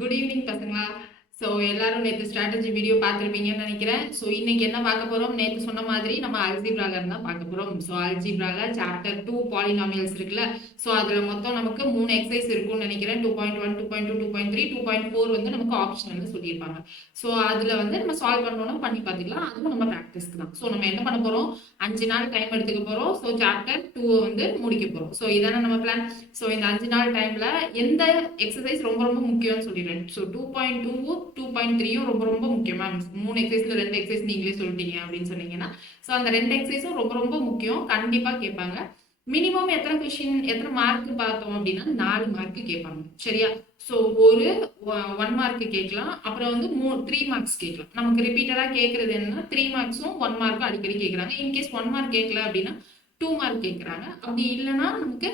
Good evening பசங்களா. So எல்லாரும் நேற்று ஸ்ட்ராட்டஜி வீடியோ பார்த்துருப்பீங்கன்னு நினைக்கிறேன். ஸோ இன்னைக்கு என்ன பார்க்க போகிறோம், நேற்று சொன்ன மாதிரி நம்ம அல்ஜிப்ரால இருந்தால் பார்க்க போகிறோம். ஸோ அல்ஜிப்ரால சாப்டர் 2 பாலினாமியல்ஸ் இருக்குல்ல. ஸோ அதில் மொத்தம் நமக்கு 3 எக்ஸசைஸ் இருக்கும்னு நினைக்கிறேன். 2.1, 2.2, 2.3, 2.4 வந்து நமக்கு ஆப்ஷனல்னு சொல்லியிருப்பாங்க. ஸோ அதில் வந்து நம்ம சால்வ் பண்ணணும்னா பண்ணி பார்த்துக்கலாம். அதுவும் நம்ம ப்ராக்டிஸ்க்கு தான். ஸோ நம்ம என்ன பண்ண போகிறோம், 5 நாள் டைம் எடுத்துக்க போகிறோம். ஸோ சாப்டர் 2 வந்து முடிக்க போகிறோம். ஸோ இதான நம்ம பிளான். ஸோ இந்த 5 நாள் டைமில் எந்த எக்ஸசைஸ் ரொம்ப ரொம்ப முக்கியம்னு சொல்லிடுறேன். ஸோ 2.2 2.3 ரொம்ப ரொம்ப முக்கியமா, 3 எக்ஸசைஸ்ல 2 எக்ஸசைஸ் நீங்களே சொல்லிட்டீங்க அப்படின்னு சொன்னீங்கன்னா, ஸோ அந்த 2 எக்ஸசைஸும் ரொம்ப ரொம்ப முக்கியம். கண்டிப்பா கேட்பாங்க. மினிமம் எத்தனை கொஸ்டின் எத்தனை மார்க் பார்த்தோம் அப்படின்னா 4 மார்க் கேட்பாங்க. சரியா? ஸோ ஒரு 1 மார்க் கேட்கலாம், அப்புறம் வந்து 3 மார்க்ஸ் கேட்கலாம். நமக்கு ரிப்பீட்டடா கேட்கறது என்னன்னா 3 மார்க்ஸும் 1 மார்க்கும் அடிக்கடி கேட்கறாங்க. இன்கேஸ் 1 மார்க் கேட்கல அப்படின்னா 2 மார்க் கேட்கறாங்க. அப்படி இல்லைன்னா நமக்கு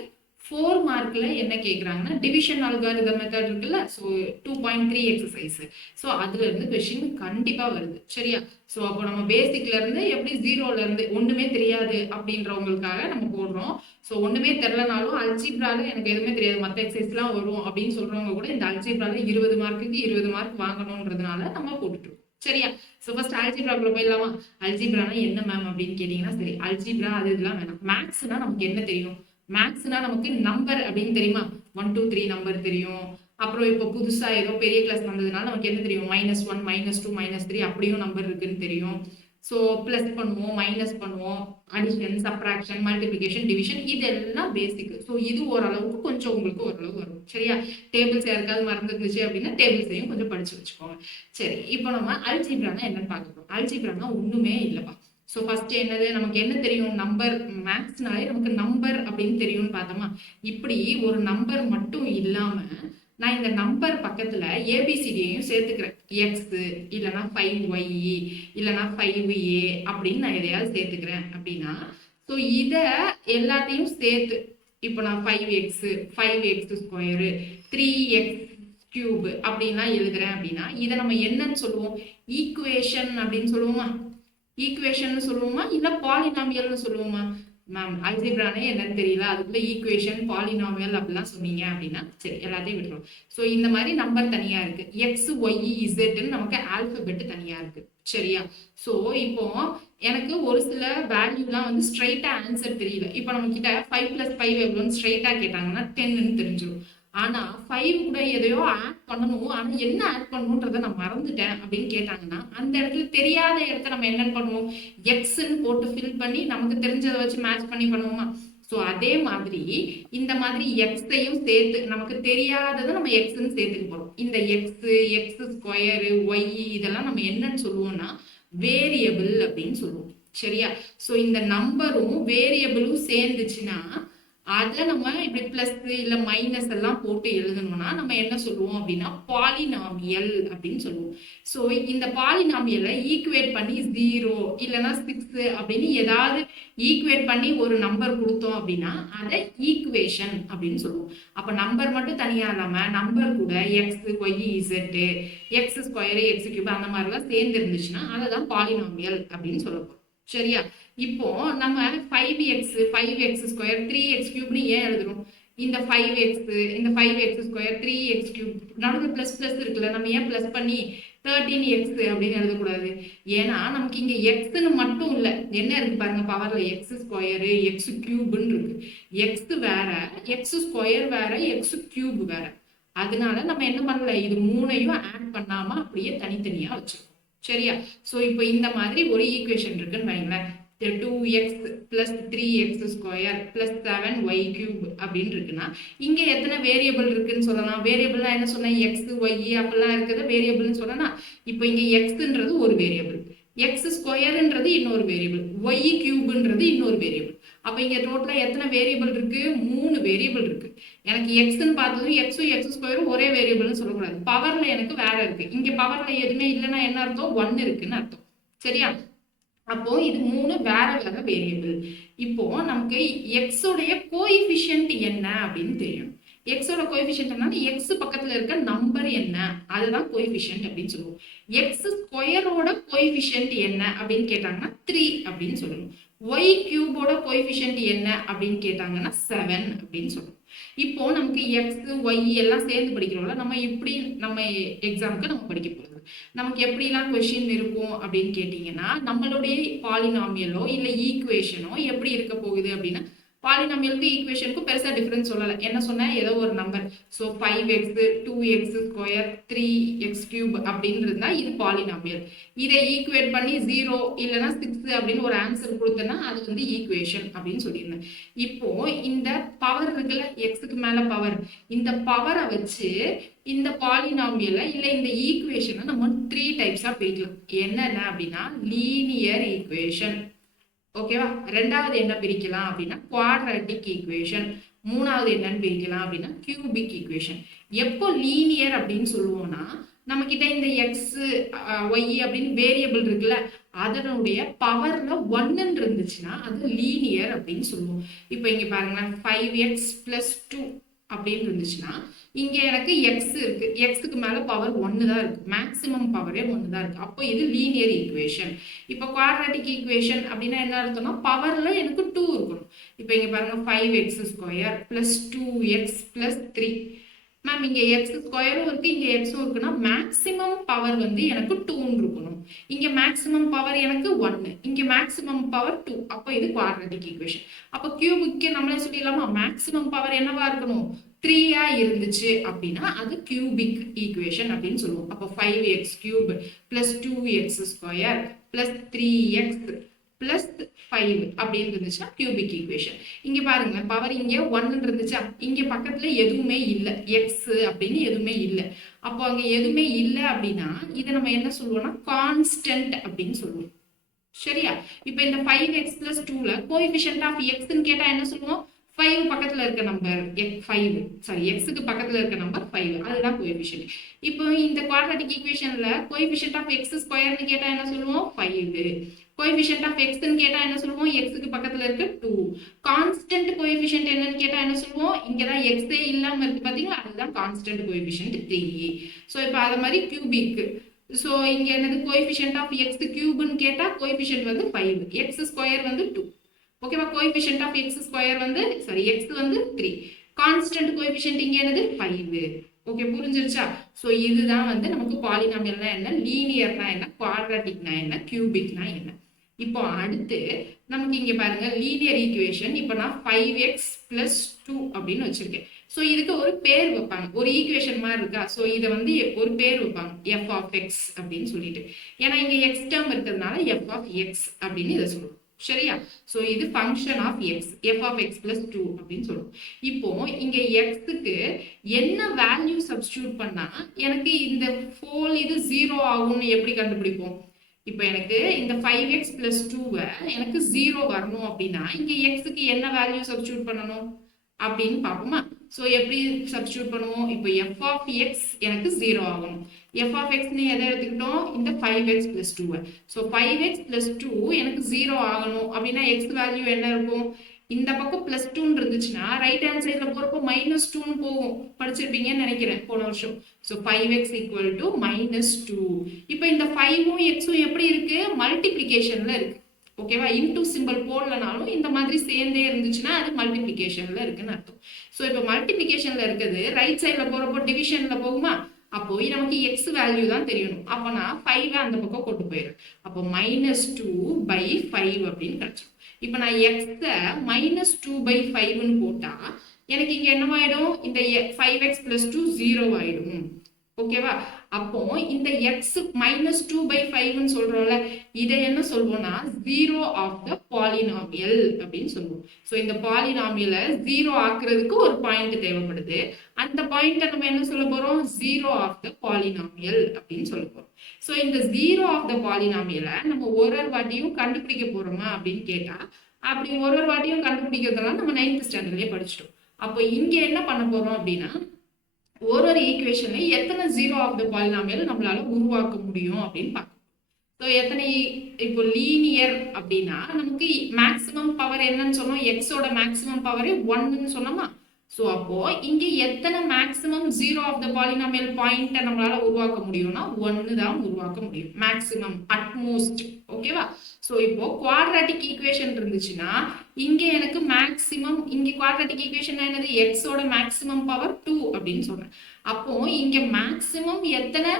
4 மார்க்ல என்ன கேட்குறாங்கன்னா டிவிஷன் அல்காரிதம் மெத்தட் இருக்குல்ல. So 2.3 exercise. ஸோ அதுல இருந்து கொஸ்டின் கண்டிப்பா வருது. சரியா? ஸோ அப்போ நம்ம பேசிக்ல இருந்து எப்படி ஜீரோல இருந்து ஒண்ணுமே தெரியாது அப்படின்றவங்களுக்காக நம்ம போடுறோம். ஸோ ஒண்ணுமே தெரிலனாலும் அல்ஜிப்ரால எனக்கு எதுவுமே தெரியாது, மற்ற எக்ஸசைஸ்லாம் வரும் அப்படின்னு சொல்றவங்க கூட இந்த அல்ஜிப்ரால 20 மார்க்குக்கு 20 மார்க் வாங்கணுன்றதுனால நம்ம போட்டுட்டோம். சரியா? ஸோ ஃபர்ஸ்ட் அல்ஜிப்ராக்குள்ள போயிடலாமா? அல்ஜிப்ரானா என்ன மேம் அப்படின்னு கேட்டீங்கன்னா, சரி அல்ஜிப்ரா அது இதெல்லாம் வேணாம். மேக்ஸ்னா நமக்கு என்ன தெரியும்? மேக்ஸ்னா நமக்கு நம்பர் அப்படின்னு தெரியுமா? 1 2 3 நம்பர் தெரியும். அப்புறம் இப்போ புதுசா ஏதோ பெரிய கிளாஸ் வந்ததுனால நமக்கு என்ன தெரியும்? -1 -2 -3 அப்படியும் நம்பர் இருக்குன்னு தெரியும். ஸோ பிளஸ் பண்ணுவோம், மைனஸ் பண்ணுவோம், அடிஷன், சப்ராக்ஷன், மல்டிபிளிகேஷன், டிவிஷன், இதெல்லாம் பேசிக். ஸோ இது ஓரளவுக்கு கொஞ்சம் உங்களுக்கு ஓரளவு வரும். சரியா? டேபிள்ஸ் யாருக்காவது மறந்துருந்துச்சு அப்படின்னா டேபிள்ஸையும் கொஞ்சம் படிச்சு வச்சுக்கோங்க. சரி, இப்போ நம்ம அல்ஜிப்ரானா என்னன்னு பார்க்க போறோம். அல்ஜிப்ரானா ஒண்ணுமே இல்லப்பா. ஸோ ஃபர்ஸ்ட் என்னது, நமக்கு என்ன தெரியும்? நம்பர். மேக்ஸ்னாலே நமக்கு நம்பர் அப்படின்னு தெரியும்னு பார்த்தோமா? இப்படி ஒரு நம்பர் மட்டும் இல்லாம நான் இந்த நம்பர் பக்கத்துல ஏபிசிடியையும் சேர்த்துக்கிறேன். எக்ஸ் இல்லைன்னா 5y இல்லைன்னா 5a அப்படின்னு நான் எதையாவது சேர்த்துக்கிறேன் அப்படின்னா, ஸோ இத எல்லாத்தையும் சேர்த்து இப்போ நான் 5x 5x² 3x கியூப் அப்படின்லாம் எழுதுறேன் அப்படின்னா இதை நம்ம என்னன்னு சொல்லுவோம்? ஈக்குவேஷன் அப்படின்னு சொல்லுவோமா? ஈக்குவேஷன் சொல்லுவோமா இல்ல பாலினாமியல்னு சொல்லுவோமா? மேம் அல்ஜிப்ரானே என்னன்னு தெரியல, அதுக்குள்ள ஈக்குவேஷன் பாலினாமியல் அப்படிலாம் சொன்னீங்க அப்படின்னா சரி எல்லாத்தையும் விட்டுரும். ஸோ இந்த மாதிரி நம்பர் தனியா இருக்கு. எக்ஸ் ஒய் இசட்னு நமக்கு ஆல்பபெட் தனியா இருக்கு. சரியா? ஸோ இப்போ எனக்கு ஒரு சில வேல்யூலாம் வந்து ஸ்ட்ரைட்டா ஆன்சர் தெரியல. இப்போ நம்ம கிட்ட 5 + 5 எவ்வளோன்னு ஸ்ட்ரைட்டா கேட்டாங்கன்னா 10ன்னு தெரிஞ்சிடும். ஆனா 5 கூட எதையோ ஆட் பண்ணணும், ஆனா என்ன ஆட் பண்ணணுன்றத நான் மறந்துட்டேன் அப்படின்னு கேட்டாங்கன்னா அந்த இடத்துல தெரியாத இடத்த நம்ம என்னன்னு பண்ணுவோம்? எக்ஸ்ன்னு போட்டு ஃபில் பண்ணி நமக்கு தெரிஞ்சதை வச்சு மேட்ச் பண்ணி பண்ணுவோமா? ஸோ அதே மாதிரி இந்த மாதிரி எக்ஸையும் சேர்த்து நமக்கு தெரியாததை நம்ம எக்ஸ்ன்னு சேர்த்துக்க போறோம். இந்த எக்ஸ் ஒய் இதெல்லாம் நம்ம என்னன்னு சொல்லுவோம்னா வேரியபிள் அப்படின்னு சொல்லுவோம். சரியா? ஸோ இந்த நம்பரும் வேரியபிளும் சேர்ந்துச்சுன்னா அதை நம்ம இப்படி பிளஸ் இல்ல மைனஸ் எல்லாம் போட்டு எழுதணும்னா நம்ம என்ன சொல்லுவோம் அப்படின்னா பாலினாமியல் அப்படின்னு சொல்லுவோம். ஸோ இந்த பாலினாமியலை ஈக்குவேட் பண்ணி 0 இல்லைன்னா 6 அப்படின்னு ஏதாவது ஈக்குவேட் பண்ணி ஒரு நம்பர் கொடுத்தோம் அப்படின்னா அதை ஈக்குவேஷன் அப்படின்னு சொல்லுவோம். அப்ப நம்பர் மட்டும் தனியா இல்லாம நம்பர் கூட X Y Z x² x³ அந்த மாதிரிலாம் சேர்ந்து இருந்துச்சுன்னா அதை தான் பாலினாமியல் அப்படின்னு சொல்லுவோம். சரியா? இப்போ நம்ம 5x 5x² 3x³ ஏன் எழுதுறோம்? இந்த 5x இந்த 5x² 3x³ நடுவில் பிளஸ் பிளஸ் இருக்குல்ல, நம்ம ஏன் பிளஸ் பண்ணி 13x அப்படின்னு எழுதக்கூடாது? ஏன்னா நமக்கு இங்க எக்ஸ்ன்னு மட்டும் இல்ல, என்ன இருக்கு பாருங்க பவர்ல x² x³ இருக்கு. எக்ஸ் வேற, x² வேற, x³ வேற. அதனால நம்ம என்ன பண்ணல, இது மூணையும் ஆட் பண்ணாம அப்படியே தனித்தனியா வச்சிருக்கோம். சரியா? ஸோ இப்போ இந்த மாதிரி ஒரு ஈக்குவேஷன் இருக்குன்னு வைங்களேன். 2x + 3x² + 7y³ அப்படின்னு இருக்குன்னா இங்க எத்தனை வேரியபிள் இருக்குன்னு சொல்லலாம்? வேரியபிள்னா என்ன சொன்னேன்? எக்ஸ் ஒய் அப்படிலாம் இருக்கிறத வேரியபிள்னு சொல்லலாம். இப்போ இங்க எக்ஸ்ன்றது ஒரு வேரியபிள், x² இன்னொரு வேரியபிள், y³ இன்னொரு வேரியபிள். அப்ப இங்க டோட்டலா எத்தனை வேரியபிள் இருக்கு? 3 வேரியபிள் இருக்கு. எனக்கு எக்ஸ்ன்னு பார்த்ததும் எக்ஸும் x² ஒரே வேரியபிள்னு சொல்லக்கூடாது. பவர்ல எனக்கு வேற இருக்கு. இங்க பவர்ல எதுவுமே இல்லைன்னா என்ன அர்த்தம்? 1 இருக்குன்னு அர்த்தம். சரியா? அப்போ இது 3 வேற வேற வேரியபிள். இப்போ நமக்கு எக்ஸ் உடைய கோஎஃபிஷியன்ட் என்ன அப்படின்னு தெரியும். எக்ஸோட கோஎஃபிஷியன்ட் என்னன்னா எக்ஸ் பக்கத்துல இருக்க நம்பர் என்ன, அதுதான் கோஎஃபிஷியன்ட் அப்படின்னு சொல்லுவோம். x² கோஎஃபிஷியன்ட் என்ன அப்படின்னு கேட்டாங்கன்னா 3 அப்படின்னு சொல்லணும். y³ கோஎஃபிஷியன்ட் என்ன அப்படின்னு கேட்டாங்கன்னா 7 அப்படின்னு சொல்லணும். இப்போ நமக்கு எக்ஸ் ஒய் எல்லாம் சேர்ந்து படிக்கிறோம்ல, நம்ம இப்படி நம்ம எக்ஸாமுக்கு நம்ம படிக்க போகிறது நமக்கு எப்படிலாம் கொஸ்டின் இருக்கும் அப்படின்னு கேட்டிங்கன்னா, நம்மளுடைய பாலினாமியலோ இல்லை ஈக்குவேஷனோ எப்படி இருக்க போகுது அப்படின்னா, பாலினாமியலுக்கு ஈக்குவேஷனுக்கும் பெருசா டிஃபரன்ஸ் சொல்லலை. என்ன சொன்னேன், ஏதோ ஒரு number. So 5x 2x square 3x cube அப்படின்னு இருந்தா இது பாலினாமியல். இதை ஈக்குவேட் பண்ணி 0 இல்லைன்னா 6 அப்படின்னு ஒரு ஆன்சர் கொடுத்தேன்னா அது வந்து ஈக்குவேஷன் அப்படின்னு சொல்லியிருந்தேன். இப்போ இந்த பவர் இருக்குல்ல, எக்ஸுக்கு மேல பவர், இந்த பவரை வச்சு இந்த பாலினாமியலை இல்லை இந்த ஈக்குவேஷனை நம்ம 3 டைப்ஸா பிரிக்கலாம். என்னென்ன அப்படின்னா, லீனியர் ஈக்குவேஷன், ஓகேவா. ரெண்டாவது என்ன பிரிக்கலாம் அப்படின்னா குவாட்ராட்டிக் ஈக்குவேஷன். மூணாவது என்னன்னு பிரிக்கலாம் அப்படின்னா கியூபிக் ஈக்குவேஷன். எப்போ லீனியர் அப்படின்னு சொல்லுவோம்னா, நம்ம கிட்ட இந்த எக்ஸ் ஒய் அப்படின்னு வேரியபிள் இருக்குல்ல, அதனுடைய பவர்ல 1 இருந்துச்சுன்னா அது லீனியர் அப்படின்னு சொல்லுவோம். இப்போ இங்க பாருங்களேன், 5x + 2 அப்படின்னு இருந்துச்சுன்னா இங்க எனக்கு எக்ஸ் இருக்கு, எக்ஸுக்கு மேல பவர் 1 தான் இருக்கு, மேக்சிமம் பவரே 1 தான் இருக்கு. அப்போ இது லீனியர் ஈக்குவேஷன். இப்போ குவாட்ராட்டிக் ஈக்குவேஷன் அப்படின்னா என்ன அர்த்தம்னா, பவர்ல எனக்கு 2 இருக்கணும். இப்போ இங்க பாருங்க, 5x ஸ்கொயர் + 2x + 3. மேம் இங்க எக்ஸ் ஸ்கொயரும் இருக்கு, இங்க எக்ஸும் இருக்குன்னா மேக்சிமம் பவர் வந்து எனக்கு 2 இருக்கணும். இங்க மேக்சிமம் பவர் எனக்கு 1, இங்க மேக்சிமம் பவர் 2. அப்போ இது குவாட்ராட்டிக் ஈக்குவேஷன். அப்போ கியூபுக்கு நம்மளே சொல்லிடலாமா, மேக்சிமம் பவர் என்னவா இருக்கணும், 3 இருந்துச்சு அப்படின்னா அது கியூபிக் ஈக்குவேஷன் அப்படின்னு சொல்லுவோம். அப்போ 5x cube + 2x square + 3x + 5 அப்படின்னு இருந்துச்சுன்னா கியூபிக் ஈக்குவேஷன். இங்க பாருங்க, பவர் இங்க 1 இருந்துச்சா, இங்க பக்கத்துல எதுவுமே இல்லை, எக்ஸ் அப்படின்னு எதுவுமே இல்லை. அப்போ அங்க எதுவுமே இல்லை அப்படின்னா இதை நம்ம என்ன சொல்லுவோம்னா கான்ஸ்டன்ட் அப்படின்னு சொல்லுவோம். சரியா. இப்போ இந்த 5x + 2ல கோஎஃபிஷியன்ட் ஆஃப் எக்ஸ்ன்னு கேட்டா என்ன சொல்லுவோம், 5 பக்கத்துல இருக்க நம்பர், 5 சாரி எக்ஸுக்கு பக்கத்துல இருக்க நம்பர் 5, அதுதான் கோஎஃபிஷியன்ட். இப்போ இந்த குவாட்ராட்டிக் ஈக்குவேஷன்ல கோஎஃபிஷியன்ட் ஆஃப் எக்ஸ் ஸ்கொயர்னு கேட்டா என்ன சொல்லுவோம், 5. கோஎஃபிஷியன்ட் ஆஃப் எக்ஸ்ன்னு கேட்டா என்ன சொல்லுவோம், எக்ஸுக்கு பக்கத்துல இருக்க 2. கான்ஸ்டன்ட் கோஎஃபிஷியன்ட் என்னன்னு கேட்டா என்ன சொல்லுவோம், இங்கதான் எக்ஸே இல்லாம இருக்கு பாத்தீங்களா, அதுதான் கான்ஸ்டன்ட் கோஎஃபிஷியன்ட் 3. ஸோ இப்போ அது மாதிரி கியூபிக். ஸோ இங்க என்னது, கோஎஃபிஷியன்ட் ஆஃப் எக்ஸ் கியூப்னு கேட்டா கோஎஃபிஷியன்ட் வந்து 5, எக்ஸ் ஸ்கொயர் வந்து 2. ஓகேவா. கோஎஃபிஷியன்ட் ஆஃப் எக்ஸ் ஸ்கொயர் வந்து சாரி எக்ஸ் வந்து 3. கான்ஸ்டன்ட் கோஎஃபிஷியன்ட் இங்க என்னது 5. ஓகே, புரிஞ்சிருச்சா. ஸோ இதுதான் வந்து நமக்கு பாலினாமியல்னா என்ன, லீனியர்னா என்ன, குவாட்ராட்டிக்னா என்ன, கியூபிக்னா என்ன. இப்போ அடுத்து நமக்கு இங்க பாருங்க, லீனியர் ஈக்குவேஷன். இப்போ நான் 5x + 2 அப்படின்னு வச்சிருக்கேன். ஸோ இதுக்கு ஒரு பேர் வைப்பாங்க, ஒரு ஈக்குவேஷன் மாதிரி இருக்கா. ஸோ இதை வந்து ஒரு பேர் வைப்பாங்க, f(x) அப்படின்னு சொல்லிட்டு. ஏன்னா இங்க எக்ஸ் டேர்ம் இருக்கிறதுனால f(x) அப்படின்னு இதை சொல்லுவோம். சரியா. சோ இது ஃபங்க்ஷன் ஆஃப் எக்ஸ், f(x + 2) அப்படின்னு சொல்லுவோம். இப்போ இங்க எக்ஸுக்கு என்ன வேல்யூ சப்ஸ்டிடியூட் பண்ணா எனக்கு இந்த ஹோல் இது 0 ஆகும்னு எப்படி கண்டுபிடிப்போம். இப்போ எனக்கு இந்த 5x + 2 எனக்கு 0 வரணும் அப்படின்னா இங்க எக்ஸுக்கு என்ன வேல்யூ சப்ஸ்டிடியூட் பண்ணணும் அப்படின்னு பார்ப்போமா. ஸோ எப்படி சப்ஸ்டிடியூட் பண்ணுவோம், இப்போ f(x) எனக்கு 0 ஆகணும். f(x)ன்னு எதை எடுத்துக்கிட்டோம், இந்த 5x + 2. ஸோ 5x + 2 எனக்கு 0 ஆகணும் அப்படின்னா எக்ஸ் வேல்யூ என்ன இருக்கும், இந்த பக்கம் +2 இருந்துச்சுன்னா ரைட் ஹேண்ட் சைட்ல போறப்போ -2 போகும், படிச்சிருப்பீங்கன்னு நினைக்கிறேன் போன வருஷம். So 5x = -2. இப்போ இந்த 5உம் xும் எப்படி இருக்கு, மல்டிப்ளிகேஷன்ல இருக்கு. ஓகேவா. இன்டூ சிம்பிள் போடலனாலும் இந்த மாதிரி சேர்ந்தே இருந்துச்சுன்னா அது மல்டிப்ளிகேஷன்ல இருக்குன்னு அர்த்தம். ஸோ இப்போ மல்டிப்ளிகேஷன்ல இருக்குது, ரைட் சைட்ல போறப்போ டிவிஷன்ல போகுமா, அப்போ நமக்கு எக்ஸ் வேல்யூ தான் தெரியணும். அப்போ நான் 5 அந்த பக்கம் கொண்டு போயிடுறேன். அப்போ -2/5 அப்படின்னு கிடைச்சிடும். இப்போ நான் எக்ஸை -2/5ன்னு போட்டா எனக்கு இங்க என்னவாயிடும், இந்த 5x + 2 0 ஆயிடும். ஓகேவா. அப்போ இந்த எக்ஸ் -2/5ன்னு சொல்றோம்ல, இதை என்ன சொல்வோம்னா 0 ஆஃப் த பாலினாமியல் அப்படின்னு சொல்லுவோம். ஸோ இந்த பாலினாமியலை 0 ஆக்குறதுக்கு ஒரு பாயிண்ட் தேவைப்படுது. அந்த பாயிண்ட்டை நம்ம என்ன சொல்ல போறோம், 0 ஆஃப் த பாலினாமியல் அப்படின்னு சொல்ல போறோம். ஸோ இந்த 0 ஆஃப் த பாலினாமியலை நம்ம ஒரு வாட்டியும் கண்டுபிடிக்க போறோமா அப்படின்னு கேட்டா, அப்படி ஒரு வாட்டியும் கண்டுபிடிக்கிறதுலாம் நம்ம 9th ஸ்டாண்டர்ட்லயே படிச்சிட்டோம். அப்போ இங்க என்ன பண்ண போறோம் அப்படின்னா, ஒரு ஈக்குவேஷன்ல எத்தனை 0 ஆஃப் த பாலினாமியல் நம்மளால உருவாக்க முடியும் அப்படின்னு பார்க்கணும். ஸோ எத்தனை, இப்போ லீனியர் அப்படின்னா நமக்கு மேக்ஸிமம் பவர் என்னன்னு சொன்னோம், எக்ஸோட மேக்ஸிமம் பவரே 1ன்னு சொன்னோமா. ஸோ அப்போ இங்க எத்தனை maximum zero of the polynomial point நம்மளால உருவாக்க முடியும்னா 1 தான் உருவாக்க முடியும், மேக்ஸிமம் அட்மோஸ்ட். ஓகேவா? ஸோ இப்போ குவாட்ராட்டிக் ஈக்குவேஷன் இருந்துச்சுன்னா இங்க எனக்கு மேக்ஸிமம், இங்க குவாட்ராட்டிக் ஈக்குவேஷன் என்னது, எக்ஸோட மேக்ஸிமம் பவர் 2 அப்படின்னு சொல்றேன். அப்போ இங்க மேக்ஸிமம் எத்தனை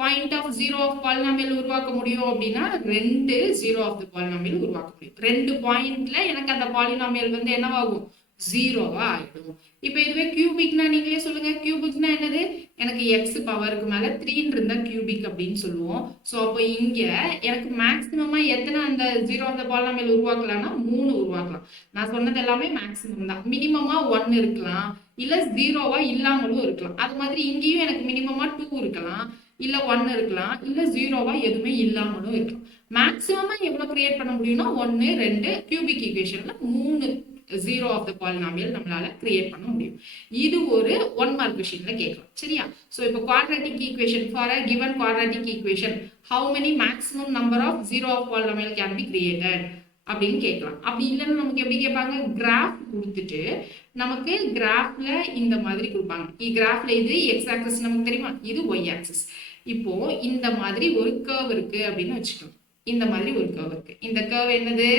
point of zero of polynomial உருவாக்க முடியும் அப்படின்னா 2 ஜீரோ ஆஃப் த பாலினாமியல் உருவாக்க முடியும். 2 பாயிண்ட்ல எனக்கு அந்த பாலினாமியல் வந்து என்னவாகும், ஜீரோவா ஆயிடும். இப்ப இதுவே கியூபிக்னா நீங்களே சொல்லுங்க, கியூபிக்னா என்னது, எனக்கு எக்ஸ் பவருக்கு மேல 3 இருந்தா கியூபிக் அப்படின்னு சொல்லுவோம். சோ அப்போ இங்க எனக்கு மேக்ஸிமமா எத்தனை அந்த ஜீரோ ஆஃப் த பாலினாமியல் உருவாக்கலாம்னா 3 உருவாக்கலாம். நான் சொன்னது எல்லாமே மேக்ஸிமம் தான். மினிமமா 1 இருக்கலாம், இல்ல ஜீரோவா இல்லாமலும் இருக்கலாம். அது மாதிரி இங்கேயும் எனக்கு மினிமமா 2 இருக்கலாம், இல்ல 1 இருக்கலாம், இல்ல ஜீரோவா எதுவுமே இல்லாமலும் இருக்கலாம். மேக்ஸிமமா எவ்வளவு கிரியேட் பண்ண முடியும்னா 1 2 கியூபிக் ஈக்குவேஷன்ல 3 ஜீரோ ஆஃப் த பாலினாமியல் நம்மளால கிரியேட் பண்ண முடியும். இது ஒரு 1 மார்க் கொஸ்டின்ல கேட்கலாம். சரியா? சோ இப்போ quadratic equation for a given quadratic equation how many maximum number of zero of polynomial can be created அப்படின்னு கேட்கலாம். அப்படி இல்லைன்னா நமக்கு எப்படி கேட்பாங்க, கிராஃப் கொடுத்துட்டு நமக்கு கிராஃப்ல இந்த மாதிரி கொடுப்பாங்க. கிராஃப்ல இது எக்ஸ் ஆக்சிஸ் நமக்கு தெரியுமா, இது ஒய் ஆக்சிஸ். இப்போ இந்த மாதிரி ஒரு கர்வ் இருக்கு அப்படின்னு வச்சுக்கோங்க. இந்த மாதிரி ஒரு கர்வ் இருக்கு. இந்த கர்வ் என்னது,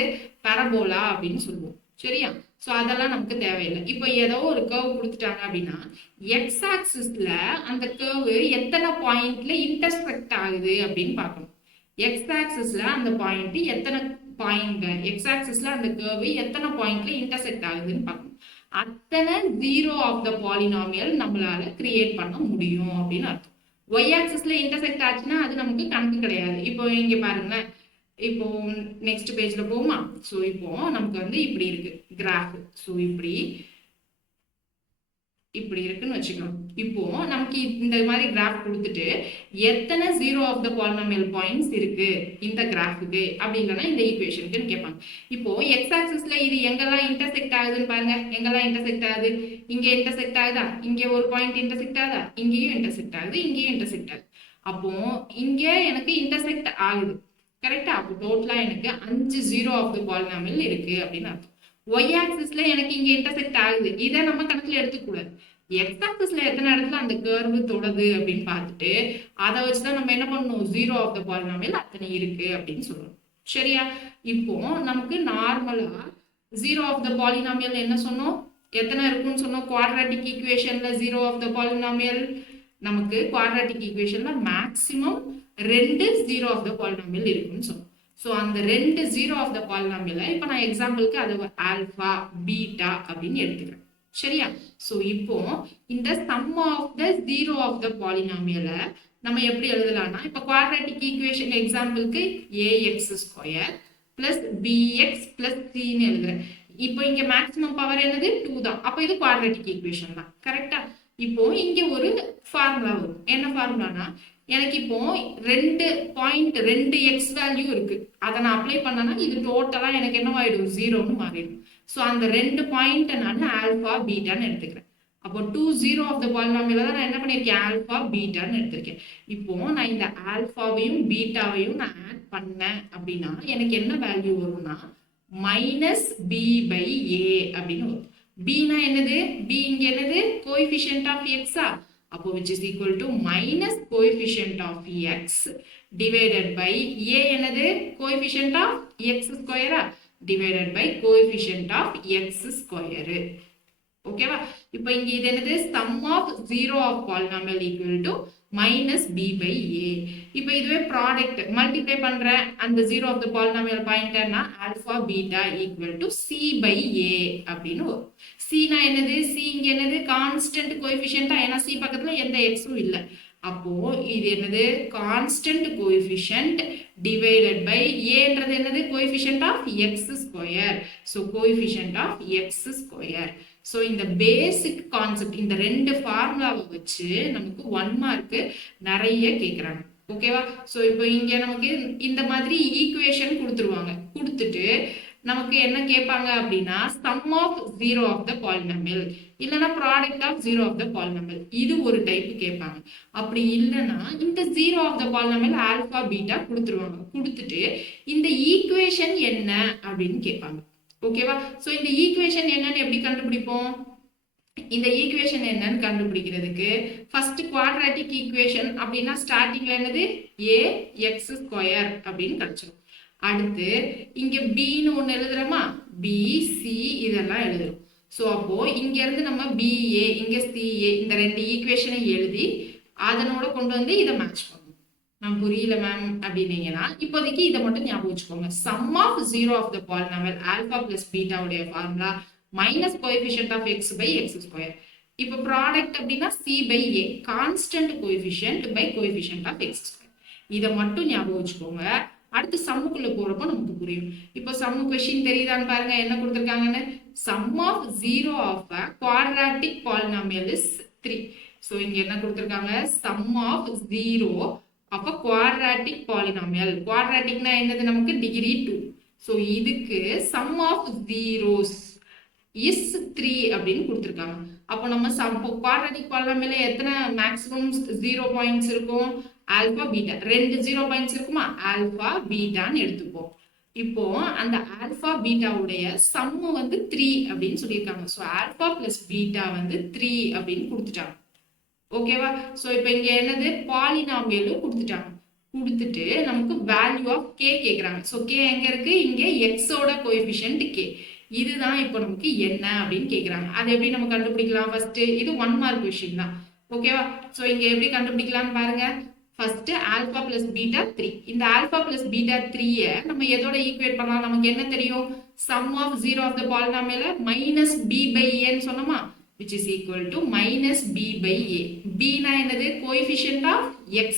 பரபோலா அப்படின்னு சொல்லுவோம். சரியா? சோ அதெல்லாம் நமக்கு தேவையில்லை. இப்போ ஏதோ ஒரு கர்வ் கொடுத்துட்டாங்க அப்படின்னா எக்ஸ் ஆக்சிஸ்ல அந்த கர்வ் எத்தனை பாயிண்ட்ல இன்டர்செக்ட் ஆகுது அப்படின்னு பார்க்கணும். எக்ஸ் ஆக்சிஸ்ல அந்த பாயிண்ட் எத்தனை பாயிண்ட், எக்ஸ் ஆக்சிஸ்ல அந்த கர்வ் எத்தனை பாயிண்ட்ல இன்டர்செக்ட் ஆகுதுன்னு பார்க்கணும். அத்தனை ஜீரோ ஆஃப் த பாலினாமியல் நம்மளால கிரியேட் பண்ண முடியும் அப்படின்னு அர்த்தம். ஒய் ஆக்சிஸ்ல இன்டர்செக்ட் ஆச்சுன்னா அது நமக்கு கணக்கு கிடையாது. இப்போ இங்க பாருங்களேன், இப்போ நெக்ஸ்ட் பேஜ்ல போகுமா. சோ இப்போ நமக்கு வந்து இப்படி இருக்கு கிராஃப். சோ இப்படி இருக்குன்னு வச்சுக்கலாம். இப்போ நமக்கு இந்த மாதிரி கிராஃப் கொடுத்துட்டு எத்தனை zero of the polynomial points இருக்கு இந்த கிராஃபுக்கு அப்படி இல்லைன்னா இந்த ஈக்குவேஷனுக்குன்னு கேட்பாங்க. இப்போ எக்ஸ் ஆக்சிஸ்ல இது எங்கெல்லாம் இன்டர்செக்ட் ஆகுதுன்னு பாருங்க. எங்கெல்லாம் இன்டர்செக்ட் ஆகுது, இங்க இன்டர்செக்ட் ஆகுதா, இங்க ஒரு பாயிண்ட் இன்டர்செக்ட் ஆகுதா, இங்கேயும் இன்டர்செக்ட் ஆகுது, இங்கேயும் இன்டர்செக்ட் ஆகுது. அப்போ இங்க எனக்கு இன்டர்செக்ட் ஆகுது. கரெக்டா? அப்போ டோட்டலா எனக்கு 5 ஜீரோ ஆஃப் த பாலினாமியல் இருக்கு அப்படின்னு அர்த்தம். ஒய் ஆக்சிஸ்ல எனக்கு இங்க இன்டர்செக்ட் ஆகுது, இதை நம்ம கணக்குல எடுத்துக்கூடாது. எக்ஸ் ஆக்சிஸ்ல எத்தனை இடத்துல அந்த கர்வ் தொடுது அப்படின்னு பார்த்துட்டு அதை வச்சுதான் நம்ம என்ன பண்ணணும், ஜீரோ ஆஃப் த பாலினாமியல் அத்தனை இருக்கு அப்படின்னு சொல்லணும். சரியா? இப்போ நமக்கு நார்மலா ஜீரோ ஆஃப் த பாலினாமியல் என்ன சொன்னோம், எத்தனை இருக்குன்னு சொன்னோம். குவாட்ராட்டிக் ஈக்குவேஷன்ல ஜீரோ ஆஃப் த பாலினாமியல் நமக்கு குவாட்ராட்டிக் ஈக்குவேஷன்ல maximum 2 zero of the polynomial இருக்குன்னு சொன்னோம். ஸோ அந்த 2 ஜீரோ ஆஃப் த பாலினாமியலை இப்போ நான் எக்ஸாம்பிளுக்கு அது ஆல்பா பீட்டா அப்படின்னு எடுத்துக்கிறேன். சரியா? ஸோ இப்போ இந்த sum of the zero of the பாலினாமியலை நம்ம எப்படி எழுதலாம்னா, இப்போ குவாட்ராட்டிக் ஈக்குவேஷன் எக்ஸாம்பிளுக்கு a x square plus b x plus சின்னு எழுதுறேன். இப்போ இங்க மேக்ஸிமம் பவர் என்னது 2 தான். அப்போ இது குவாட்ராட்டிக் ஈக்குவேஷன் தான். கரெக்டா? இப்போ இங்க ஒரு ஃபார்முலா வரும். என்ன ஃபார்முலானா, எனக்கு இப்போ 2 எக்ஸ் வேல்யூ இருக்கு, அதை நான் அப்ளை பண்ணனா இது டோட்டலா எனக்கு என்னவாயிடும், ஜீரோன்னு மாறிடும். ஸோ அந்த 2 பாயிண்ட் நான் ஆல்பா பீட்டான்னு எடுத்துக்கிறேன். அப்போ 2 ஜீரோ ஆஃப் த பாலினாமியல தான் நான் என்ன பண்ணியிருக்கேன், ஆல்பா பீட்டான்னு எடுத்திருக்கேன். இப்போ நான் இந்த ஆல்பாவையும் பீட்டாவையும் நான் ஆட் பண்ணேன் அப்படின்னா எனக்கு என்ன வேல்யூ வரும்னா மைனஸ் பி பை ஏ அப்படின்னு வரும். பீனா என்னது, பி இங்க என்னது, கோஎஃபிஷியன்ட் ஆஃப் எக்ஸா. அப்போ which is equal to minus coefficient of x divided by a என்னது, coefficient of x square divided by coefficient of x square. ஓகேவா? இப்போ இங்க இது என்னது, sum of zero of polynomial equal to minus b by a. இப்போ இதுவே product multiply பண்றேன் அந்த ஜீரோ ஆஃப் த பாலினாமியல் பாயிண்டர்னா alpha beta equal to c by a அப்படின்னு வரும். cனா என்னது, c இங்க என்னது கான்ஸ்டன்ட் கோஎஃபிஷியன்ட்டா, ஏன்னா c பக்கத்துல எந்த எக்ஸும் இல்ல. அப்போ இது என்னது, கான்ஸ்டன்ட் கோஎஃபிஷியன்ட் டிவைடட் பை ஏன்றது என்னது, coefficient of x square. So coefficient of x square. So இந்த பேசிக் கான்செப்ட் இந்த 2 ஃபார்முலாவை வச்சு நமக்கு 1 மார்க் நிறைய கேட்குறாங்க. ஓகேவா? ஸோ இப்போ இங்க நமக்கு இந்த மாதிரி ஈக்குவேஷன் கொடுத்துருவாங்க. கொடுத்துட்டு நமக்கு என்ன கேட்பாங்க அப்படின்னா sum of zero of the polynomial இல்லைன்னா product of zero of the polynomial, இது ஒரு டைப் கேட்பாங்க. அப்படி இல்லைன்னா இந்த zero of the polynomial alpha beta கொடுத்துருவாங்க. கொடுத்துட்டு இந்த ஈக்குவேஷன் என்ன அப்படின்னு கேட்பாங்க. ஓகேவா? சோ இந்த ஈக்குவேஷன் என்னன்னு எப்படி கண்டுபிடிப்போம், இந்த ஈக்குவேஷன் என்னன்னு கண்டுபிடிக்கிறதுக்கு ஃபர்ஸ்ட் குவாட்ராட்டிக் ஈக்குவேஷன் அப்படின்னா ஸ்டார்டிங்ல என்னது ஏ எக்ஸ் ஸ்கொயர் அப்படின்னு கிடைச்சிடும். அடுத்து இங்க பின்னு ஒன்று எழுதுறோமா, பி சி இதெல்லாம் எழுதுறோம். ஸோ அப்போ இங்க இருந்து நம்ம பிஏ இங்க சிஏ இந்த ரெண்டு ஈக்குவேஷனை எழுதி அதனோட கொண்டு வந்து இதை மேட்ச் பண்ணுவோம். மேம் புரியல மேம் அப்படின்னீங்கன்னா இப்போதைக்கு இதை மட்டும் ஞாபகம் வச்சுக்கோங்க. Sum of zero of the polynomial alpha plus பீட்டாவுடைய formula minus coefficient of x by x square. இப்போ ப்ராடக்ட் அப்படின்னா c by a constant coefficient by coefficient of x square. இதை மட்டும் ஞாபகம் வச்சுக்கோங்க. அடுத்து சம்முக்குள்ள போறப்போ நமக்கு புரியும். இப்போ சம்மு கொஸ்டின் தெரியுதான்னு பாருங்க என்ன கொடுத்துருக்காங்கன்னு. Sum of zero of a quadratic polynomial is 3. So இங்க என்ன கொடுத்துருக்காங்க, sum of zero of a quadratic polynomial. குவாட்ராட்டிக்னா என்னது, நமக்கு டிகிரி 2. ஸோ இதுக்கு சம் ஆஃப் ஜீரோஸ் இஸ் 3 அப்படின்னு கொடுத்துருக்காங்க. அப்போ நம்ம குவாட்ராட்டிக் பாலினாமியல்ல எத்தனை மேக்ஸிமம் 0 பாயிண்ட்ஸ் இருக்கும், ஆல்பா பீட்டா 2 0 பாயிண்ட்ஸ் இருக்குமா, ஆல்பா பீட்டான்னு எடுத்துப்போம். இப்போ அந்த ஆல்பா பீட்டாவுடைய சம்மு வந்து 3 அப்படின்னு சொல்லியிருக்காங்க. ஸோ ஆல்பா பிளஸ் பீட்டா வந்து 3 அப்படின்னு கொடுத்துட்டாங்க. ஓகேவா. ஸோ இப்போ இங்க என்னது பாலினாமியலும் கொடுத்துட்டாங்க. கொடுத்துட்டு நமக்கு வேல்யூ ஆஃப் கே கேட்குறாங்க. ஸோ கே எங்க இருக்கு, இங்க எக்ஸோட கோஎஃபிஷியன்ட் கே. இதுதான் இப்போ நமக்கு என்ன அப்படின்னு கேட்குறாங்க. அதை எப்படி நம்ம கண்டுபிடிக்கலாம், ஃபர்ஸ்ட் இது 1 மார்க் கொஸ்டின் தான். ஓகேவா. ஸோ இங்க எப்படி கண்டுபிடிக்கலாம்னு பாருங்க. First alpha plus beta 3. இந்த ஆல்பா பிளஸ் பீட்டா 3 நம்ம எதோட ஈக்குவேட் பண்ணலாம், நமக்கு என்ன தெரியும், sum of zero of the பாலினாமியல மைனஸ் பி பை ஏன்னு சொன்னோமா, which is equal to minus b by a. b na என்னது, coefficient of x.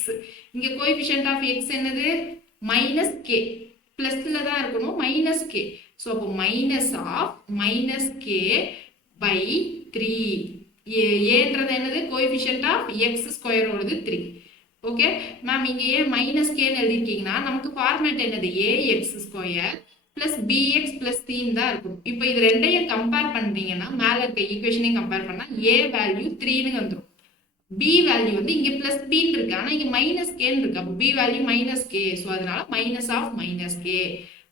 இங்க coefficient of x என்னது, minus k. பிளஸ்ல தான் இருக்கணும், minus k. so அப்போ minus of minus k by 3. ஏன்றது என்னது, coefficient of x square ஓடது 3. Okay ma'am, இங்க ஏன் மைனஸ் கேன்னு எழுதிருக்கீங்கன்னா நமக்கு ஃபார்மேட் என்னது, ax square plus bx plus c தான் இருக்கும். இப்போ இது ரெண்டையும் கம்பேர் பண்றீங்கன்னா மேல இருக்க ஈக்குவேஷனையும் கம்பேர் பண்ணா a வேல்யூ 3ன்னு வந்துடும், b வேல்யூ வந்து இங்க பிளஸ் b இருக்கு, ஆனா இங்க மைனஸ் கேன்னு இருக்கு. அப்போ b value minus k. So அதனால மைனஸ் ஆஃப் மைனஸ் k.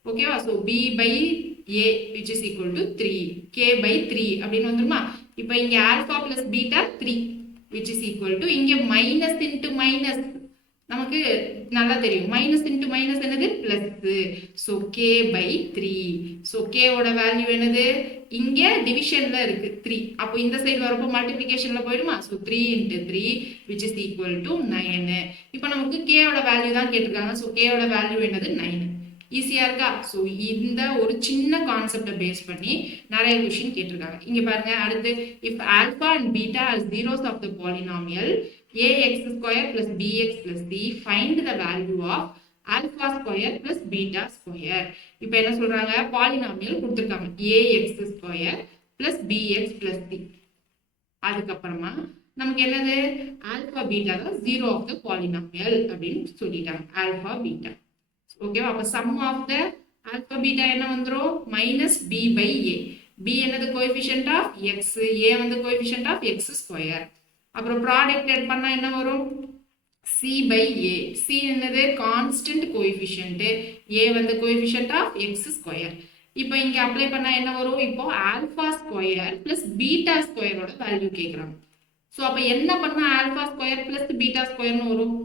ஓகேவா. So b by a which is equal to 3, k by 3 அப்படின்னு வந்துருமா. இப்போ இங்க alpha plus beta 3 which is equal to இங்க மைனஸ் இன்டு மைனஸ் நமக்கு நல்லா தெரியும், மைனஸ் இன்டு மைனஸ் என்னது plus. So k by 3. So k ஓட வேல்யூ என்னது, இங்க டிவிஷன்ல இருக்கு 3. அப்போ இந்த சைடு வரப்போ மல்டிபிளிகேஷன்ல போயிடுமா. So 3 into 3 which is equal to 9. இப்போ நமக்கு கே ஓட வேல்யூ தான் கேட்டிருக்காங்க. ஸோ கே ஓட வேல்யூ என்னது 9. ஈஸியா இருக்கா. ஸோ இந்த ஒரு சின்ன கான்செப்டை பேஸ் பண்ணி நிறைய கொஸ்டின் கேட்டிருக்காங்க. இங்க பாருங்க அடுத்து, if alpha and beta are zeros of the polynomial ax square plus bx plus c, find the value of alpha square plus beta square. இப்போ என்ன சொல்றாங்க, பாலினாமியல் கொடுத்திருக்காங்க ax square plus bx plus c. அதுக்கப்புறமா நமக்கு என்னது, alpha beta தான் zero of the polynomial அப்படின்னு சொல்லிட்டாங்க, ஆல்பா பீட்டா. ஓகேவா. அப்ப sum of the alpha beta என்ன வந்துரும், minus b by a. B என்னது கோஎஃபிஷியன்ட் ஆஃப் எக்ஸ், ஏ வந்து கோஎஃபிஷியன்ட் ஆஃப் எக்ஸ் ஸ்கொயர். அப்புறம் ப்ராடக்ட் ஆட் பண்ணா என்ன வரும், சி பை ஏ. சி என்னது கான்ஸ்டன்ட் கோஎஃபிஷியன்ட், ஏ வந்து கோஎஃபிஷியன்ட் ஆஃப் எக்ஸ் ஸ்கொயர். இப்போ இங்க அப்ளை பண்ணா என்ன வரும், இப்போ ஆல்பா ஸ்கொயர் பிளஸ் பீட்டா ஸ்கொயரோட வேல்யூ கேட்குறாங்க. ஸோ அப்போ என்ன பண்ணா ஆல்பா ஸ்கொயர் பிளஸ் பீட்டா ஸ்கொயர்னு வரும்,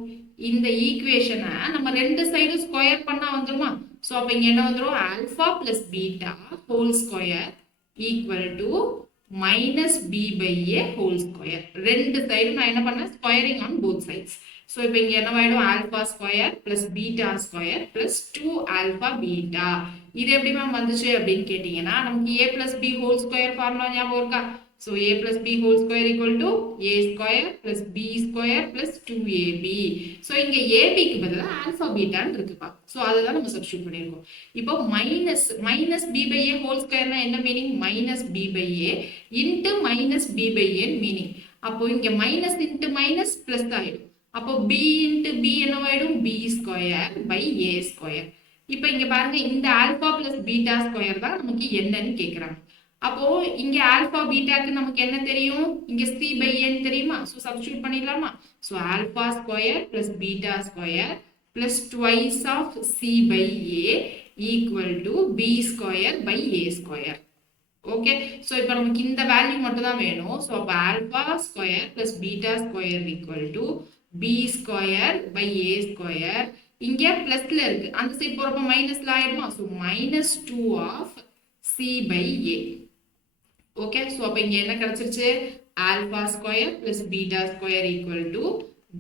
இந்த ஈக்குவேஷனை நம்ம ரெண்டு சைடும் ஸ்கொயர் பண்ணா வந்துருமா. ஸோ அப்போ இங்க என்ன வந்துடும், alpha plus beta whole square equal to minus b by a whole square. ரெண்டு சைடும் நான் என்ன பண்ணேன், squaring on both sides. So இப்போ இங்க என்ன ஆயிடும், alpha square plus beta square plus 2 alpha beta. இது எப்படி மேம் வந்துச்சு அப்படின்னு கேட்டீங்கன்னா நமக்கு a plus b whole square formula ஞாபகம் இருக்கா. So a plus b whole square equal to a square plus b square plus 2ab. So இங்க ab க்கு பதிலா alpha beta இருக்குப்பா. So அதுதான் நம்ம சப்ஸ்டிட்யூட் பண்ணிருக்கோம். இப்போ minus b by a whole square னா என்ன meaning, minus b by a into minus b by a meaning. அப்போ இங்க minus into minus plus ஆயிடும். அப்போ b into b என்னவாயிடும், b square by a square. இப்போ இங்க பாருங்க, இந்த alpha plus beta square தான் நமக்கு என்னன்னு கேக்குறாங்க. அப்போ இங்க ஆல்பா பீட்டாக்கு நமக்கு என்ன தெரியும், இங்க c by n தெரியுமா. சோ சப்ஸ்டிட்யூட் பண்ணிடலாமா. So alpha square plus beta square plus twice of c by a equal to b square by a square. Okay. So இப்போ நமக்கு இந்த வேல்யூ மட்டும் தான் வேணும். ஸோ அப்போ alpha square plus beta square equal to b square by a square. இங்கே பிளஸ்ல இருக்கு, அந்த சைட் போறப்ப மைனஸ்ல ஆயிடுமா? So minus two of c by a. Okay. So அப்போ இங்கே என்ன கிடைச்சிருச்சு? Alpha square plus beta square equal to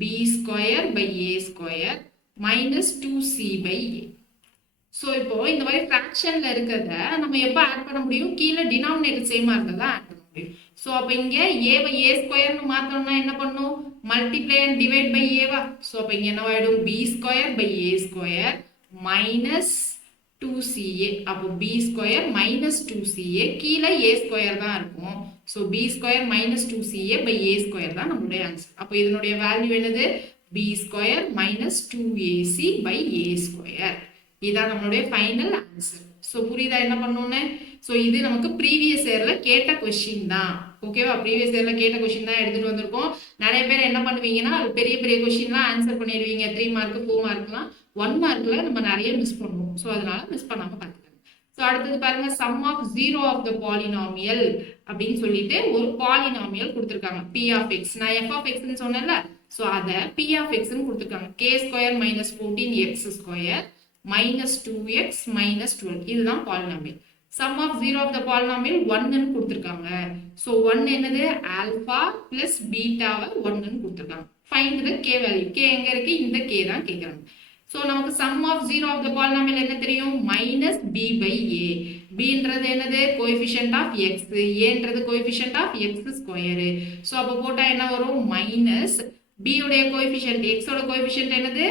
b square by a square minus two c by a. So இப்போ இந்த மாதிரி ஃப்ராக்ஷன்ல இருக்கிறத நம்ம எப்போ ஆட் பண்ண முடியும்? கீழே டினாமினேட்டர் சேமா இருக்கிறதா ஆட் பண்ண முடியும். ஸோ அப்போ இங்கே ஏவை ஏ ஸ்கொயர்னு மாற்றணும்னா என்ன பண்ணும்? மல்டிப்ளை அண்ட் டிவைட் பை ஏவா? ஸோ அப்போ இங்கே என்னவாயிடும்? B square by a square minus two c a. அப்போ b square minus two c a, கீழே ஏ ஸ்கொயர் தான் இருக்கும். So b square minus two c a by a square தான் நம்மளுடைய ஆன்சர். அப்போ இதனுடைய வேல்யூ என்னது? B square minus two a c by a square. இதான் நம்மளுடைய ஃபைனல் ஆன்சர். ஸோ புரியுதா என்ன பண்ணணும்னு? ஸோ இது நமக்கு ப்ரீவியஸ் இயர்ல கேட்ட கொஸ்டின் தான். ஓகேவா? ப்ரீவியஸ் இயர்ல கேட்ட கொஸ்டின் தான் எடுத்துட்டு வந்திருக்கோம். நிறைய பேர் என்ன பண்ணுவீங்கன்னா பெரிய பெரிய கொஸ்டின்லாம் ஆன்சர் பண்ணிடுவீங்க. 3 மார்க் 4 மார்க்லாம் 1 மார்க்ல நம்ம நிறைய மிஸ் பண்ணுவோம். ஸோ அதனால மிஸ் பண்ணாம பார்த்துக்கோங்க. ஸோ அடுத்தது பாருங்க, sum of zero of the polynomial அப்படின்னு சொல்லிட்டு ஒரு பாலினாமியல் கொடுத்துருக்காங்க. P of x. நான் எஃப் ஆஃப் எக்ஸ்ன்னு சொன்னேன்ல, ஸோ அதை பி ஆஃப் எக்ஸ்ன்னு கொடுத்துருக்காங்க. K square minus 14 x square minus 2x minus 12. இதுதான் polynomial. sum of 0 of the polynomial 1 ன்னு கொடுத்திருக்காங்க. so 1 என்னது? alpha plus beta 1 ன்னு கொடுத்திருக்காங்க. find the k value. k எங்க இருக்கு? இந்த k தான் கேக்குறாங்க. so நமக்கு sum of 0 of the polynomial என்ன தெரியும்? minus b by a. b ன்றது என்னது? coefficient of x. a ன்றது coefficient of x square. so அப்ப போட்டா என்ன வரும்? minus b உடைய coefficient, x ஓட coefficient என்னது?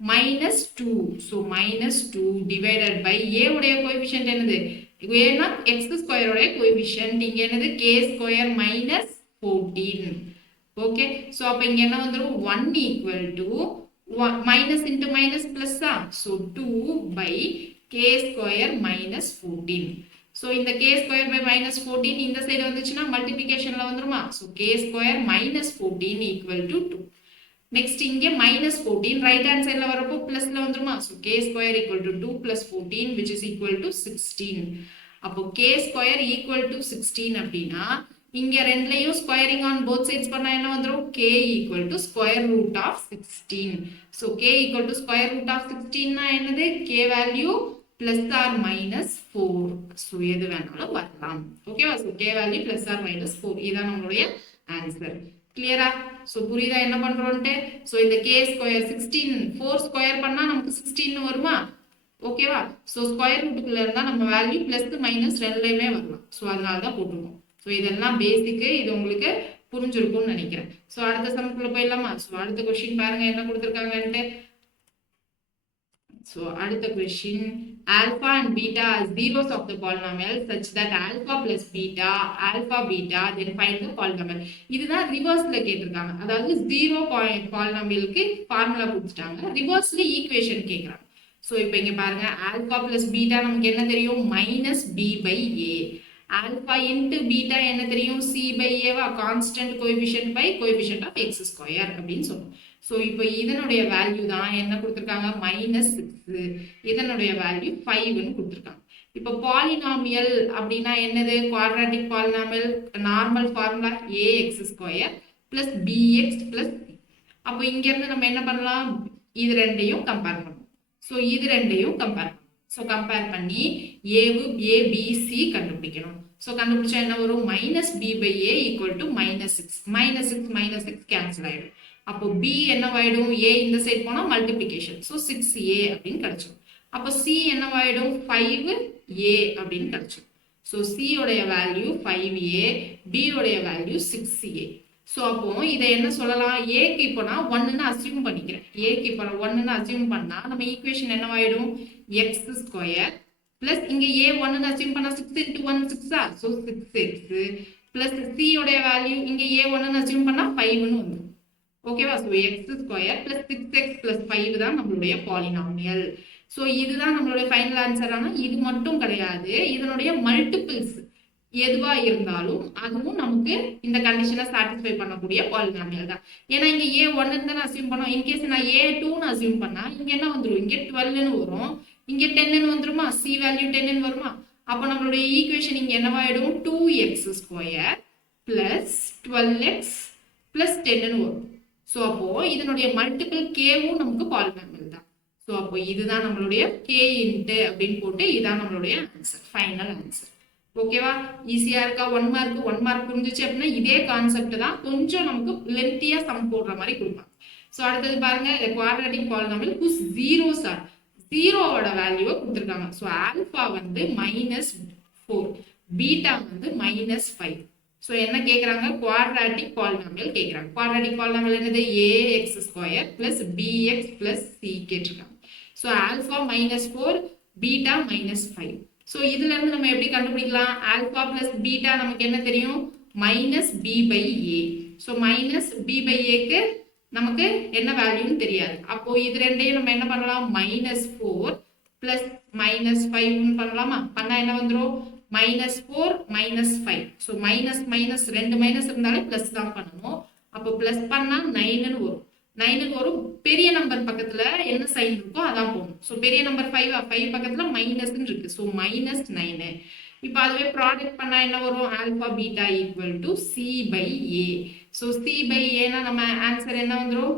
minus 2. so minus 2 divided by a உடைய coefficient என்னது? a னா x square உடைய coefficient. இங்க என்னது? k square minus 14. okay. so அப்ப இங்க என்ன வந்துரும்? 1 equal to minus into minus plus ah. so 2 by k square minus 14. so இந்த k square by minus 14 இந்த சைடு வந்துச்சுன்னா மல்டிப்ளிகேஷன்ல வந்துருமா? so k square minus 14 equal to 2. next இங்கே minus 14 right hand side ல வரப்போ plusல வந்துருமா? so k square equal to 2 plus 14 which is equal to 16. அப்போ k square equal to 16 அப்படின்னா இங்க ரெண்டுலயும் squaring on both sides பண்ணா என்ன வந்துரும்? k equal to square root of 16. so k equal to square root of 16 னா என்னது? k value plus or minus 4. so எது வேணாலும் வரலாம். ஓகேவா? so k value plus or minus 4. இதான் நம்மளுடைய ஆன்சர். கிளியரா? சோ புரியுதா என்ன பண்றோம்ட்டு? சோ இந்த k ஸ்கொயர் 16 4 ஸ்கொயர் பண்ணா நமக்கு 16 வருமா? ஓகேவா? சோ ஸ்கொயர் ரூட்டுக்குள்ள இருந்தா நம்ம வேல்யூ பிளஸ் மைனஸ் ரெண்டுலயுமே வரலாம். சோ அதனால தான் போட்டுருவோம். சோ இதெல்லாம் பேசிக். இது உங்களுக்கு புரிஞ்சிருக்கும்னு நினைக்கிறேன். சோ அடுத்த சம்க்குள்ள போயிடலாமா? சோ அடுத்த क्वेश्चन பாருங்க என்ன கொடுத்திருக்காங்கன்னு. so அடுத்த question, alpha and beta are zeros of the polynomial such that alpha plus beta then find the polynomial. இதுதான் ரிவர்ஸ்ல கேட்டிருக்காங்க. அதாவது 0 பாயிண்ட் பாலினாமியலுக்கு ஃபார்முலா கொடுத்துட்டாங்க, ரிவர்ஸ்ல ஈக்குவேஷன் கேக்குறாங்க. சோ இப்போ இங்க பாருங்க, alpha plus beta நமக்கு என்ன தெரியும்? minus b by a. alpha into beta என்ன தெரியும்? c by a வா, constant coefficient by coefficient of x square அப்படின்னு சொல்றோம். so இப்போ இதனுடைய வேல்யூ தான் என்ன கொடுத்திருக்காங்க? minus 6. இதனுடைய வேல்யூ 5 ன்னு கொடுத்திருக்காங்க. இப்போ பாலினாமியல் அப்படினா என்னது? Quadratic polynomial normal formula ax square plus bx plus c. அப்போ இங்க இருந்து நம்ம என்ன பண்ணலாம்? இது ரெண்டையும் கம்பேர் பண்ணணும். so இது ரெண்டையும் கம்பேர் பண்ணணும். so கம்பேர் பண்ணி a b c கண்டுபிடிக்கணும். so கண்டுபிடிச்சா என்ன வரும்? minus b by a equal to minus 6. minus 6 cancel ஆயிடும். அப்போ b என்னவாயிடும்? a இந்த சைடு போனா மல்டிப்ளிகேஷன். so 6a அப்படின்னு கிடைச்சிடும். அப்போ c என்னவாயிடும்? 5a அப்படின்னு கிடைச்சிடும். so c உடைய வேல்யூ 5a, b உடைய வேல்யூ 6a. so அப்போ இதை என்ன சொல்லலாம்? a க்கு இப்போ நான் 1 ன்னு அஸ்யூம் பண்ணிக்கிறேன். a க்கு இப்போ 1 ன்னு அஸ்யூம் பண்ணா நம்ம ஈக்குவேஷன் என்னவாயிடும்? x ஸ்கொயர் பிளஸ் இங்க a 1 ன்னு அஸ்யூம் பண்ணா 6 into 1 6 ஆ, so 6x பிளஸ் c உடைய வேல்யூ இங்க a 1 ன்னு அஸ்யூம் பண்ணா 5 ன்னு வந்துரும். ஓகேவா? so x square plus 6x plus 5 தான் நம்மளுடைய பாலினாமியல். so இதுதான் நம்மளுடைய ஃபைனல் ஆன்சர். ஆனா இது மட்டும் கிடையாது, இதனுடைய மல்டிபிள்ஸ் எதுவா இருந்தாலும் அதுவும் நமக்கு இந்த கண்டிஷனை சாட்டிஸ்ஃபை பண்ணக்கூடிய பாலினாமியல் தான். ஏன்னா இங்க a1 ன்னு அஸ்யூம் பண்ணோம். இன்கேஸ் நான் a2 ன்னு அஸ்யூம் பண்ணா இங்க என்ன வந்துரும்? இங்க 12 ன்னு வரும், இங்க 10 ன்னு வந்துருமா? c வேல்யூ 10 ன்னு வருமா? அப்போ நம்மளுடைய ஈக்குவேஷன் இங்க என்னவாயிடும் 2x² பிளஸ் 12x பிளஸ் 10 வரும். ஸோ அப்போ இதனுடைய மல்டிபிள் கேவும் நமக்கு பாலினாமியல் தான். ஸோ அப்போ இதுதான் நம்மளுடைய k இன்ட்டு அப்படின்னு போட்டு இதான் நம்மளுடைய ஆன்சர், ஃபைனல் ஆன்சர். ஓகேவா? ஈஸியா இருக்கா? 1 மார்க் புரிஞ்சிச்சு அப்படின்னா இதே கான்செப்ட் தான், கொஞ்சம் நமக்கு லென்த்தியா சம் போடுற மாதிரி கொடுப்பாங்க. ஸோ அடுத்தது பாருங்க, quadratic polynomial whose zeros are, ஜீரோவோட வேல்யூவை கொடுத்துருக்காங்க. ஸோ ஆல்பா வந்து -4, பீட்டா வந்து -5. ஸோ என்ன கேட்குறாங்க? குவாட்ராட்டிக் பாலினாமியல் கேட்குறாங்க. குவாட்ராட்டிக் பாலினாமியல் என்னது? ax² plus bx plus c கேட்டிருக்காங்க. So alpha -4, beta -5. ஸோ இதுல இருந்து நம்ம எப்படி கண்டுபிடிக்கலாம்? ஆல்பா பிளஸ் பீட்டா நமக்கு என்ன தெரியும்? -b/a. ஸோ -b/aக்கு நமக்கு என்ன வேல்யூன்னு தெரியாது. அப்போ இது ரெண்டையும் நம்ம என்ன பண்ணலாம்? -4 பிளஸ் -5 பண்ணலாமா? பண்ணா என்ன வந்துடும்? -4 -5. ஸோ மைனஸ் ரெண்டு மைனஸ் இருந்தாலே பிளஸ் தான் பண்ணணும். அப்போ பிளஸ் பண்ணா 9ன்னு வரும். 9க்கு வரும். பெரிய நம்பர் பக்கத்துல என்ன சைன் இருக்கோ அதான் போகணும். ஸோ பெரிய நம்பர் 5 பக்கத்துல மைனஸ்ன்னு இருக்கு. ஸோ -9. இப்போ அதுவே ப்ராடக்ட் பண்ணா என்ன வரும்? Alpha beta equal to c/a. So c/aனா நம்ம ஆன்சர் என்ன வந்துடும்?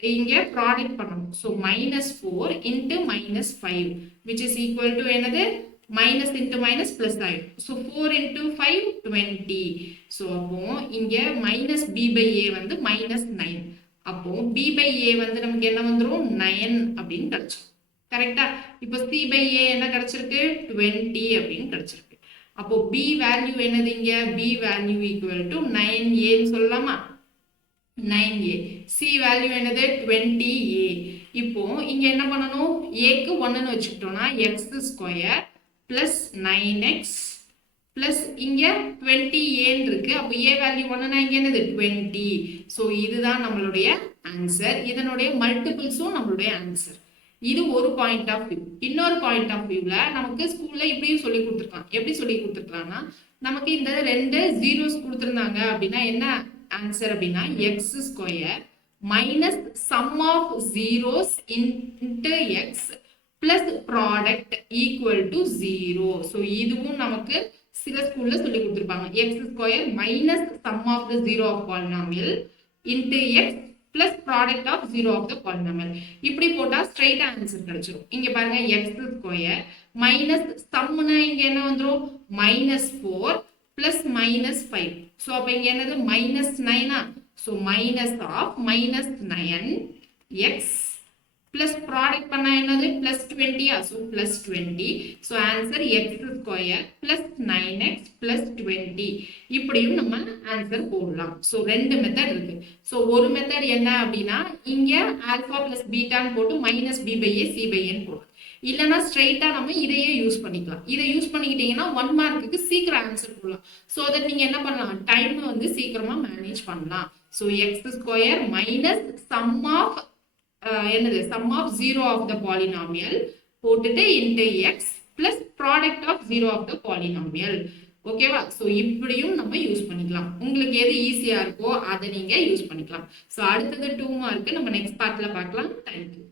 இங்க ப்ராடக்ட் பண்ணணும். So -4 into -5 which is equal to என்னது? மைனஸ் இன்ட்டு மைனஸ் பிளஸ் ஆயிடும். So 4 into 5 20. ஸோ அப்போ இங்க -b/a வந்து -9. அப்போ b/a வந்து நமக்கு என்ன வந்துடும்? 9 அப்படின்னு கிடைச்சிடும். கரெக்டா? இப்போ c/a என்ன கிடைச்சிருக்கு? 20 அப்படின்னு கிடைச்சிருக்கு. அப்போ b வேல்யூ என்னது? இங்க b value equal to 9a சொல்லலாமா? 9a. c வேல்யூ என்னது? 20a. இப்போ இங்க என்ன பண்ணணும்? aக்கு 1ன்னு வச்சுக்கிட்டோம்னா x² பிளஸ் 9x பிளஸ் இங்க 20a இருக்கு. அப்போ a வேல்யூ 1னா இங்க என்னது? 20. ஸோ இதுதான் நம்மளுடைய ஆன்சர். இதனுடைய மல்டிபிள்ஸும் நம்மளுடைய ஆன்சர். இது ஒரு பாயிண்ட் ஆஃப் வியூ. இன்னொரு பாயிண்ட் ஆஃப் வியூல நமக்கு ஸ்கூல்ல இப்படியும் சொல்லி கொடுத்துருக்கான். எப்படி சொல்லி கொடுத்துருக்காங்கன்னா, நமக்கு இந்த 2 ஜீரோஸ் கொடுத்துருந்தாங்க அப்படின்னா என்ன ஆன்சர் அப்படின்னா x² minus sum of zeros into x plus product equal to 0. So இதுவும் நமக்கு சில ஸ்கூல்ல சொல்லி கொடுத்துருப்பாங்க. x² minus sum of the zero of polynomial into x plus product of zero of the polynomial. இப்படி போட்டா ஸ்ட்ரைட் ஆன்சர் கிடைச்சிடும். இங்க பாருங்க, x² மைனஸ் சம்னா இங்க என்ன வந்துடும்? -4 பிளஸ் -5. ஸோ அப்ப இங்க என்னது? -9. So minus of -9 x plus product பண்ணா என்னது? Plus 20. So plus 20. So answer x² plus 9x plus 20. இப்படியும் நம்ம ஆன்சர் போடலாம். ஸோ 2 மெத்தட் இருக்கு. ஸோ ஒரு மெத்தட் என்ன அப்படின்னா, இங்க ஆல்பா பிளஸ் பீட்டான்னு போட்டு -b/a c/a போடலாம். இல்லைன்னா ஸ்ட்ரைட்டா நம்ம இதையே யூஸ் பண்ணிக்கலாம். இதை யூஸ் பண்ணிக்கிட்டீங்கன்னா 1 மார்க்குக்கு சீக்கிரம் ஆன்சர் போடலாம். ஸோ அதை நீங்க என்ன பண்ணலாம்? டைம் வந்து சீக்கிரமா மேனேஜ் பண்ணலாம். So x² minus sum of என்னது? Sum of zero of the polynomial போட்டுட்டு into x plus product of zero of the polynomial. ஓகேவா? ஸோ இப்படியும் நம்ம யூஸ் பண்ணிக்கலாம். உங்களுக்கு எது ஈஸியா இருக்கோ அதை நீங்க யூஸ் பண்ணிக்கலாம். ஸோ அடுத்தது 2 மார்க் நம்ம நெக்ஸ்ட் பார்ட்ல பார்க்கலாம். தேங்க்யூ.